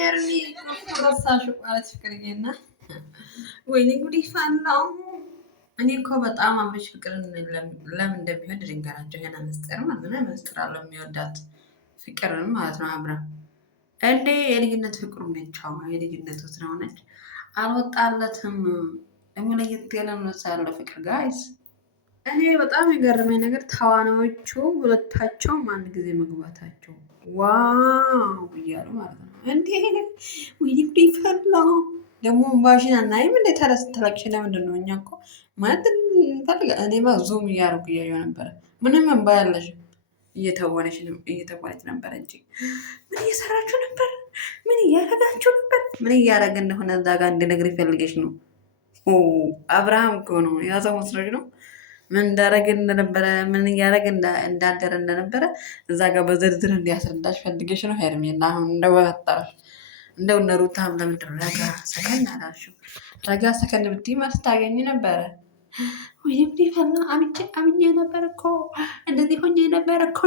ኤርሚ ረሳሽ ማለት ፍቅርዬና ወይኔ ጉድ ይፋላው። እኔ እኮ በጣም አምሽ ፍቅርን ለምን እንደሚወድ ልንገራቸው። ገና ምስጢር ማለት ነው። ምስጢር አለው የሚወዳት ፍቅርን ማለት ነው። አብራ እንዴ የልጅነት ፍቅሩ ነቻው የልጅነቱ ስለሆነች አልወጣለትም። ደግሞ ለየት ያለ ነው ያለው ፍቅር ጋይስ። እኔ በጣም የገረመኝ ነገር ተዋናዮቹ ሁለታቸውም አንድ ጊዜ መግባታቸው ዋው እያሉ ማለት ነው። እንዴ ወይኔ ጉድ ይፈላ። ደግሞ እምባሽን አናይም እንዴ ተለቅሽ? ለምንድን ነው? እኛ እኮ ማለት እንፈልጋ እኔ ዙም እያደረጉ እያየሁ ነበረ። ምንም እንባ ያለሽ እየተወነች ነበረ እንጂ ምን እየሰራችሁ ነበር? ምን እያደረጋችሁ ነበር? ምን እያደረገ እንደሆነ እዛ ጋር እንድነግር ይፈልገች ነው። አብርሃም እኮ ነው ያዘው መስሎሽ ነው። ምን እንዳደረገ እንደነበረ ምን እያደረገ እንዳደረ እንደነበረ እዛ ጋር በዝርዝር እንዲያስረዳሽ ፈልገሽ ነው ሄርሜላ። አሁን እንደው በፈጠረሽ እንደው እነ ሩታም ለምንድን ረጋ ሰከን አላልሽው? ረጋ ሰከን ብትይ መልስ ታገኝ ነበረ። ወይም ፈላ አምኜ ነበር እኮ እንደዚህ ሆኜ ነበር እኮ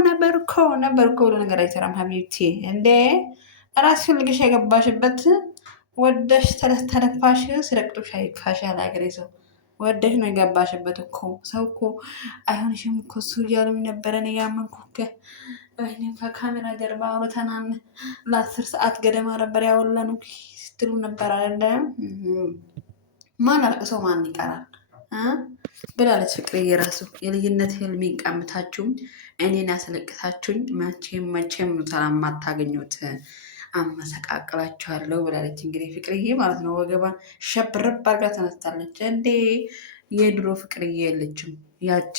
ብሎ ነገር አይሰራም ሀቢብቲ። እንዴ ራስሽ ፈልገሽ የገባሽበት ወደሽ ተለፋሽ ሲረቅጡሽ አይክፋሽ ያለ ሀገሬ ሰው ወደሽ ነው የገባሽበት እኮ። ሰው እኮ አይሆንሽም እኮ እሱ እያሉኝ ነበረ። እኔ ያመንኩ ከካሜራ ጀርባ አውርተናል ለ10 ሰዓት ገደማ ነበር ያወላኑ ስትሉ ነበር አለ። ማን አልቅሰው ማን ይቀራል ብላለች ፍቅርዬ። ራሱ የልጅነት ህልሜ ቀምታችሁኝ እኔን ያስለቅሳችሁኝ መቼም ሰላም ማታገኙት አመሰቃቅላችኋለሁ ብላለች። እንግዲህ ፍቅርዬ ማለት ነው ወገባን ሸብረብ አድርጋ ተነስታለች። እንዴ የድሮ ፍቅርዬ የለችም፣ ያቺ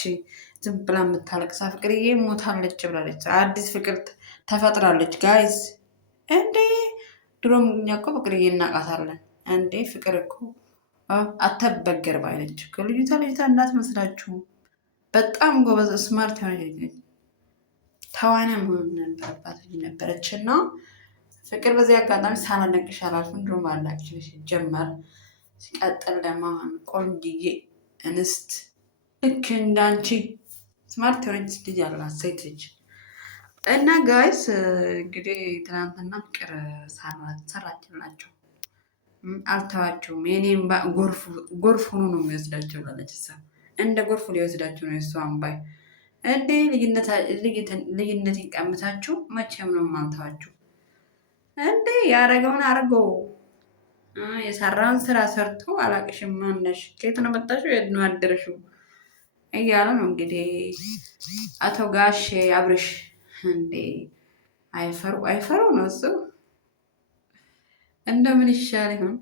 ዝም ብላ የምታለቅሳ ፍቅርዬ ሞታለች ብላለች። አዲስ ፍቅር ተፈጥራለች ጋይዝ። እንዴ ድሮም እኛ እኮ ፍቅርዬ እናውቃታለን። እንዴ ፍቅር እኮ አተበገር ባይነች ልጅቷ እንዳትመስላችሁ በጣም ጎበዝ ስማርት የሆነች ተዋናይ መሆን ነበረባት ነበረች እና ፍቅር በዚህ አጋጣሚ ሳላደንቅሽ አላልፍም። ድሮም አላቅሽ ጀመር። ሲቀጥል ደግሞ ቆንጅዬ እንስት ልክ እንዳንቺ ስማርት የሆነች ልጅ አላት ሴት ልጅ እና ጋይስ እንግዲህ ትናንትና ፍቅር ሰራችላቸው። አልተዋቸውም። የኔም ጎርፍ ሆኖ ነው የሚወስዳቸው ብላለች። እንደ ጎርፍ ሊወስዳቸው ነው የእሱ አምባይ። እንዴ ልጅነቴን ቀምታችሁ መቼም ነው የማልተዋችሁ። እንዴ ያደረገውን አድርገው የሰራውን ስራ ሰርቶ አላቅሽም ማነሽ ከየት ነው መጣሽው የት ነው አደረሽው እያለ ነው እንግዲህ አቶ ጋሼ አብርሽ። እንዴ አይፈሩ ነው እሱ እንደምን ይሻል ይሆን?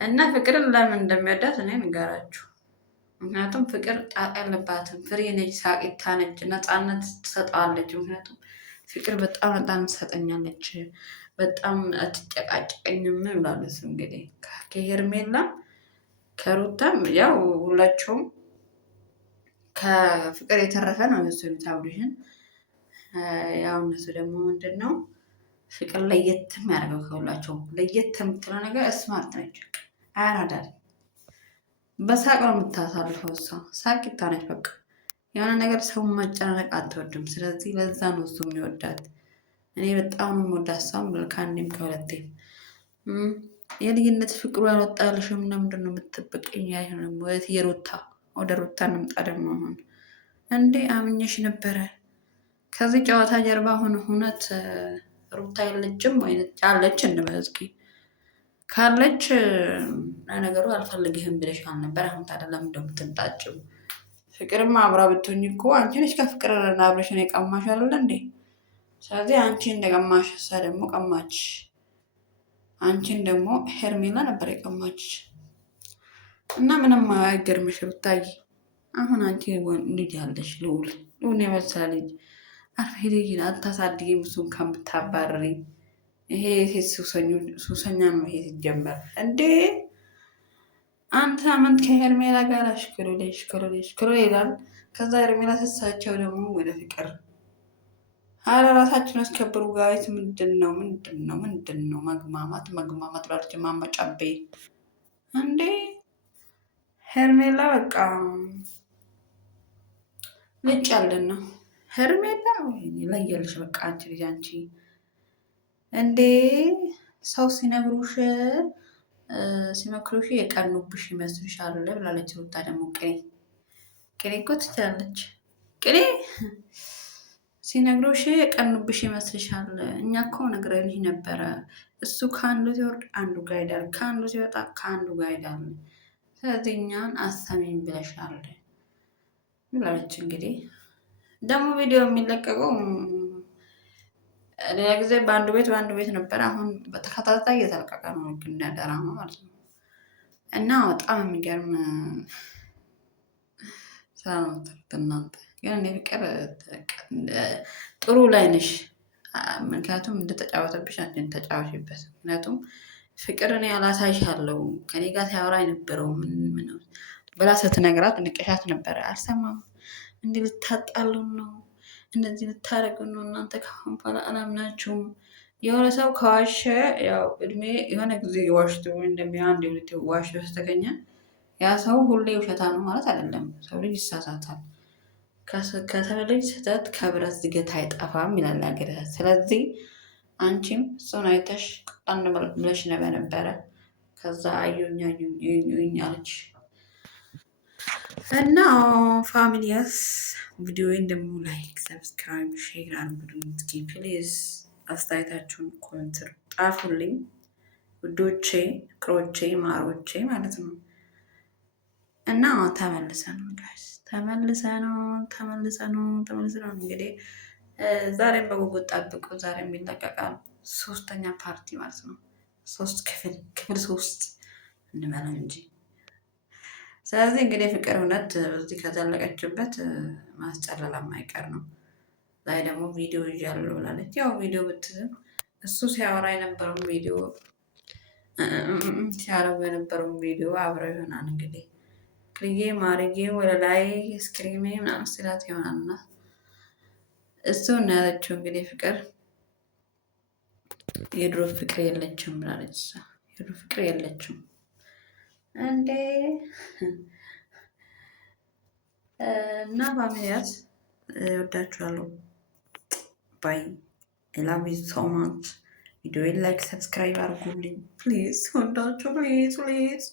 እና ፍቅርን ለምን እንደሚወዳት እኔ ንገራችሁ። ምክንያቱም ፍቅር ጣጣ የለባትም። ፍሬ ነች፣ ሳቂታ ነች፣ ነፃነት ትሰጠዋለች። ምክንያቱም ፍቅር በጣም ትሰጠኛለች፣ በጣም አትጨቃጨቀኝም ብላለች። እንግዲህ ከሄርሜላ ከሩታም ያው ሁላቸውም ከፍቅር የተረፈ ነው የወሰዱት አብርሽን። ያው እነሱ ደግሞ ምንድን ነው ፍቅር ለየት የሚያደርገው ከሁላቸው ለየት የምትለው ነገር ስማርት ነች፣ አያናዳል። በሳቅ ነው የምታሳልፈው። እሷ ሳቂታ ነች። በቃ የሆነ ነገር ሰው መጨናነቅ አትወድም። ስለዚህ ለዛ ነው እሱ የሚወዳት። እኔ በጣም ነው የምወዳት እሷም ከአንዴም ከሁለቴም። የልጅነት ፍቅሩ ያልወጣልሽም ለምንድን ነው የምትጠብቀኝ? አይሆንም ወት የሩታ ወደ ሩታ እንምጣ ደግሞ አሁን። እንዴ አምኜሽ ነበረ። ከዚህ ጨዋታ ጀርባ ሆነ እውነት ሩታ የለችም ወይ አለች እንበል እስኪ። ካለች ነገሩ አልፈልግህም ብለሽ አልነበር? አሁን ታዲያ ለምን እንደምትንጣጭው? ፍቅርማ አብራ ብትሆኝ እኮ አንቺ ነሽ ከፍቅር አብረሽን የቀማሽ አይደል እንዴ? ስለዚህ አንቺ እንደቀማሽ እሷ ደግሞ ቀማች። አንቺን ደግሞ ሄርሜላ ነበር የቀማች እና ምንም አይገርምሽ ሩታዬ። አሁን አንቺ ልጅ ያለሽ ልዑል የመሰለ ልጅ አርፈ ልጅን አታሳድጊ። እሱን ከምታባረሪ ይሄ ሴት ሱሰኛ ነው። ይሄ ሲጀመር እንዴ አንድ ሳምንት ከሄርሜላ ጋር ሽክሎ ይላል። ከዛ ሄርሜላ ስሳቸው ደግሞ ወደ ፍቅር። አረ ራሳችን አስከብሩ ጋይት። ምንድን ነው መግማማት ላልች ማመጫቤ እንዴ ሄርሜላ በቃ ልጭ ያለን ነው ሄርሜላ። ለየልሽ በቃ አንቺ ልጅ አንቺ እንዴ ሰው ሲመክሩሽ የቀኑብሽ ይመስልሻል ብላለች ሩታ። ደግሞ ቅኔ እኮ ትችላለች። ቅኔ ሲነግሩሽ የቀኑብሽ ይመስልሻል? እኛ እኮ ነግረንሽ ነበረ። እሱ ከአንዱ ሲወርድ አንዱ ጋር ሄዳል፣ ከአንዱ ሲወጣ ከአንዱ ጋር ሄዳል። ስለዚህ እኛን አሰሚኝ ብለሻል ብላለች። እንግዲህ ደግሞ ቪዲዮ የሚለቀቀው ሌላ ጊዜ በአንዱ ቤት ነበር። አሁን በተከታታይ እየተለቀቀ ነው፣ እንደ ድራማ ማለት ነው። እና በጣም የሚገርም ስራ ነው የምትሰሩት እናንተ። ግን እኔ ፍቅር ጥሩ ላይ ነሽ። ምክንያቱም እንደተጫወተብሽ አንቺን ተጫወሽበት። ምክንያቱም ፍቅር እኔ አላሳይሻለሁ ከኔ ጋር ሲያወራ የነበረው ምን ብላ ስትነግራት ንቀሻት ነበረ። አልሰማም፣ እንዲህ ልታጣሉን ነው፣ እንደዚህ ልታደርጉን ነው እናንተ ከአሁን በኋላ አላምናችሁም። የሆነ ሰው ከዋሸ ያው እድሜ የሆነ ጊዜ ዋሽቶ እንደሚሆን አንድ ዋሽቶ ስተገኘ ያ ሰው ሁሌ ውሸታ ነው ማለት አይደለም። ሰው ልጅ ይሳሳታል። ከሰው ልጅ ስህተት ከብረት ዝገት አይጠፋም ይላል ሀገር። ስለዚህ አንቺም እሱን አይተሽ አንድ ብለሽ ነበረ። ከዛ አዩኝ አለች እና ፋሚሊያስ ቪዲዮውን ደግሞ ላይክ፣ ሰብስክራይብ፣ ሼር አድርጉልኝ እስኪ ፕሊዝ። አስተያየታችሁን ኮሜንት ጣፉልኝ ውዶቼ፣ ፍቅሮቼ፣ ማሮቼ ማለት ነው። እና ተመልሰነው እንግዲህ ዛሬም በጉጉት ጠብቁ። ዛሬም ይለቀቃል 3ኛ ፓርቲ ማለት ነው። 3 ክፍል 3 እንበለው እንጂ። ስለዚህ እንግዲህ ፍቅር እውነት እዚህ ከዘለቀችበት ማስጨለላ የማይቀር ነው። ላይ ደግሞ ቪዲዮ ይዣለሁ ብላለች። ያው ቪዲዮ ብትዝም እሱ ሲያወራ የነበረውን ቪዲዮ ሲያረጉ የነበረውን ቪዲዮ አብረው ይሆናል እንግዲህ ክልዬ ማርዬ ወደ ላይ ስክሪሜ ምናምን ስላት ይሆናልና እሱ እና ያለችው እንግዲህ ፍቅር የድሮ ፍቅር የለችም ብላለች። የድሮ ፍቅር የለችም እንዴ! እና ፋሚሊያት ወዳችኋለሁ። ባይ ላቭ ዩ ሶ ማች። ቪዲዮን ላይክ ሰብስክራይብ አድርጉልኝ ፕሊዝ። ወዳችሁ ፕሊዝ ፕሊዝ